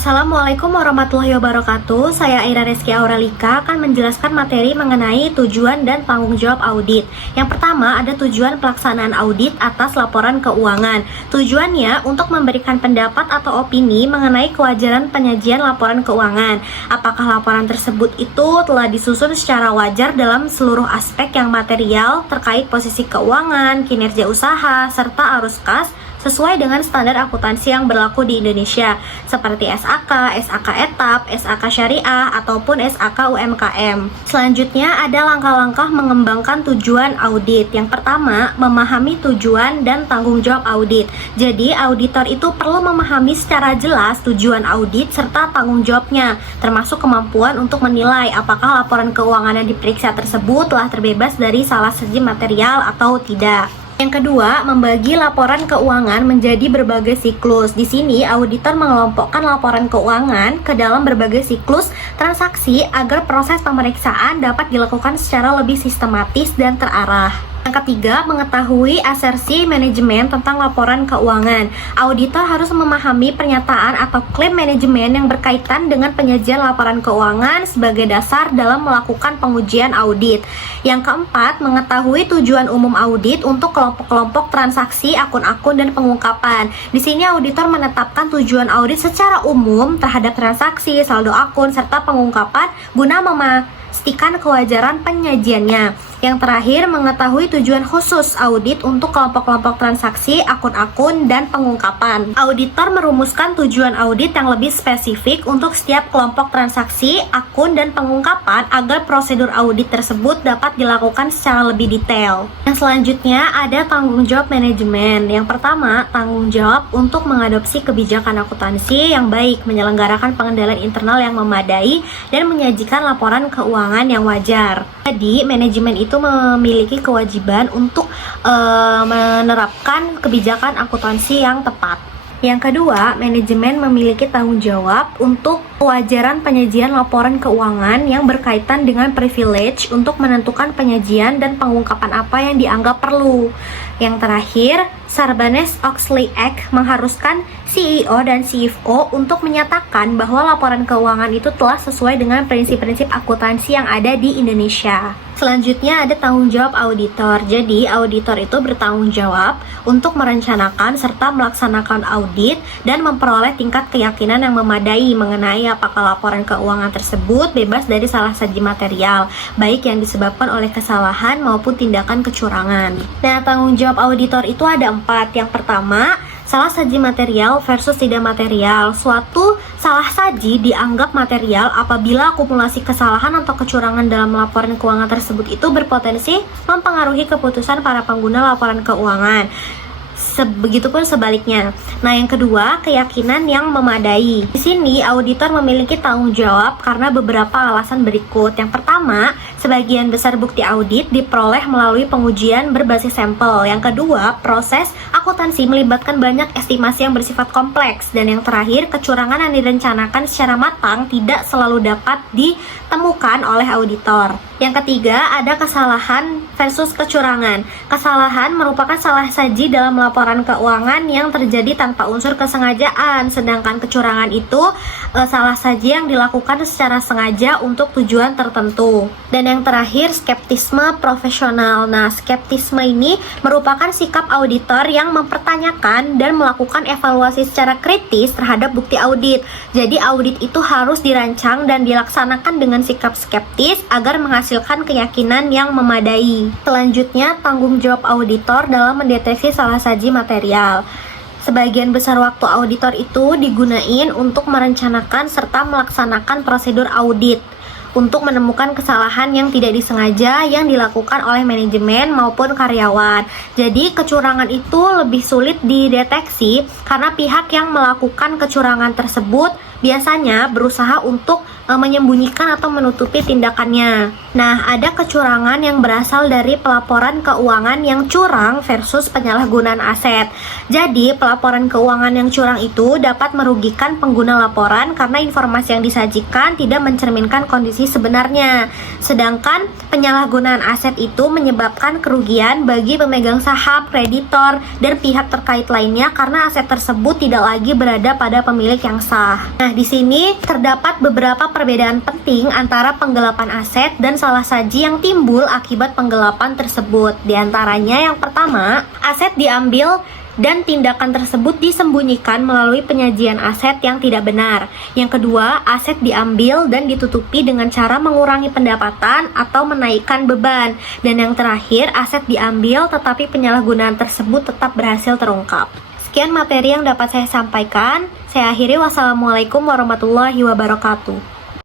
Assalamualaikum warahmatullahi wabarakatuh. Saya Aira Reski Aurelika akan menjelaskan materi mengenai tujuan dan tanggung jawab audit. Yang pertama ada tujuan pelaksanaan audit atas laporan keuangan. Tujuannya untuk memberikan pendapat atau opini mengenai kewajaran penyajian laporan keuangan. Apakah laporan tersebut itu telah disusun secara wajar dalam seluruh aspek yang material terkait posisi keuangan, kinerja usaha, serta arus kas sesuai dengan standar akuntansi yang berlaku di Indonesia seperti SAK, SAK Etap, SAK Syariah, ataupun SAK UMKM. Selanjutnya ada langkah-langkah mengembangkan tujuan audit. Yang pertama, memahami tujuan dan tanggung jawab audit. Jadi, auditor itu perlu memahami secara jelas tujuan audit serta tanggung jawabnya, termasuk kemampuan untuk menilai apakah laporan keuangan yang diperiksa tersebut telah terbebas dari salah segi material atau tidak. Yang kedua, membagi laporan keuangan menjadi berbagai siklus. Di sini, auditor mengelompokkan laporan keuangan ke dalam berbagai siklus transaksi agar proses pemeriksaan dapat dilakukan secara lebih sistematis dan terarah. Yang ketiga, mengetahui asersi manajemen tentang laporan keuangan. Auditor harus memahami pernyataan atau klaim manajemen yang berkaitan dengan penyajian laporan keuangan sebagai dasar dalam melakukan pengujian audit. Yang keempat, mengetahui tujuan umum audit untuk kelompok-kelompok transaksi, akun-akun, dan pengungkapan. Di sini auditor menetapkan tujuan audit secara umum terhadap transaksi, saldo akun, serta pengungkapan guna memastikan kewajaran penyajiannya. Yang terakhir, mengetahui tujuan khusus audit untuk kelompok-kelompok transaksi, akun-akun, dan pengungkapan. Auditor merumuskan tujuan audit yang lebih spesifik untuk setiap kelompok transaksi, akun, dan pengungkapan agar prosedur audit tersebut dapat dilakukan secara lebih detail. Yang selanjutnya ada tanggung jawab manajemen. Yang pertama, tanggung jawab untuk mengadopsi kebijakan akuntansi yang baik, menyelenggarakan pengendalian internal yang memadai, dan menyajikan laporan keuangan yang wajar. Jadi, manajemen itu memiliki kewajiban untuk menerapkan kebijakan akuntansi yang tepat. Yang kedua, manajemen memiliki tanggung jawab untuk kewajaran penyajian laporan keuangan yang berkaitan dengan privilege untuk menentukan penyajian dan pengungkapan apa yang dianggap perlu. Yang terakhir, Sarbanes-Oxley Act mengharuskan CEO dan CFO untuk menyatakan bahwa laporan keuangan itu telah sesuai dengan prinsip-prinsip akuntansi yang ada di Indonesia. Selanjutnya ada tanggung jawab auditor. Jadi, auditor itu bertanggung jawab untuk merencanakan serta melaksanakan audit dan memperoleh tingkat keyakinan yang memadai mengenai apakah laporan keuangan tersebut bebas dari salah segi material, baik yang disebabkan oleh kesalahan maupun tindakan kecurangan. Nah, tanggung jawab auditor itu ada 4. Yang pertama, salah saji material versus tidak material. Suatu salah saji dianggap material apabila akumulasi kesalahan atau kecurangan dalam laporan keuangan tersebut itu berpotensi mempengaruhi keputusan para pengguna laporan keuangan. Begitupun sebaliknya. Nah, yang kedua, keyakinan yang memadai. Di sini auditor memiliki tanggung jawab karena beberapa alasan berikut. Yang pertama, sebagian besar bukti audit diperoleh melalui pengujian berbasis sampel. Yang kedua, proses akuntansi melibatkan banyak estimasi yang bersifat kompleks. Dan yang terakhir, kecurangan yang direncanakan secara matang tidak selalu dapat ditemukan oleh auditor. Yang ketiga, ada kesalahan versus kecurangan. Kesalahan merupakan salah saji dalam laporan keuangan yang terjadi tanpa unsur kesengajaan, sedangkan kecurangan itu salah saji yang dilakukan secara sengaja untuk tujuan tertentu. Dan yang terakhir, skeptisme profesional. Nah, skeptisme ini merupakan sikap auditor yang mempertanyakan dan melakukan evaluasi secara kritis terhadap bukti audit. Jadi, audit itu harus dirancang dan dilaksanakan dengan sikap skeptis agar menghasilkan keyakinan yang memadai. Selanjutnya, tanggung jawab auditor dalam mendeteksi salah saji material. Sebagian besar waktu auditor itu digunain untuk merencanakan serta melaksanakan prosedur audit untuk menemukan kesalahan yang tidak disengaja yang dilakukan oleh manajemen maupun karyawan. Jadi, kecurangan itu lebih sulit dideteksi karena pihak yang melakukan kecurangan tersebut biasanya berusaha untuk menyembunyikan atau menutupi tindakannya. Nah, ada kecurangan yang berasal dari pelaporan keuangan yang curang versus penyalahgunaan aset. Jadi, pelaporan keuangan yang curang itu dapat merugikan pengguna laporan karena informasi yang disajikan tidak mencerminkan kondisi kondisi sebenarnya. Sedangkan penyalahgunaan aset itu menyebabkan kerugian bagi pemegang saham, kreditor, dan pihak terkait lainnya karena aset tersebut tidak lagi berada pada pemilik yang sah. Nah, di sini terdapat beberapa perbedaan penting antara penggelapan aset dan salah saji yang timbul akibat penggelapan tersebut. Di antaranya yang pertama, aset diambil dan tindakan tersebut disembunyikan melalui penyajian aset yang tidak benar. Yang kedua, aset diambil dan ditutupi dengan cara mengurangi pendapatan atau menaikkan beban. Dan yang terakhir, aset diambil tetapi penyalahgunaan tersebut tetap berhasil terungkap. Sekian materi yang dapat saya sampaikan. Saya akhiri, wassalamualaikum warahmatullahi wabarakatuh.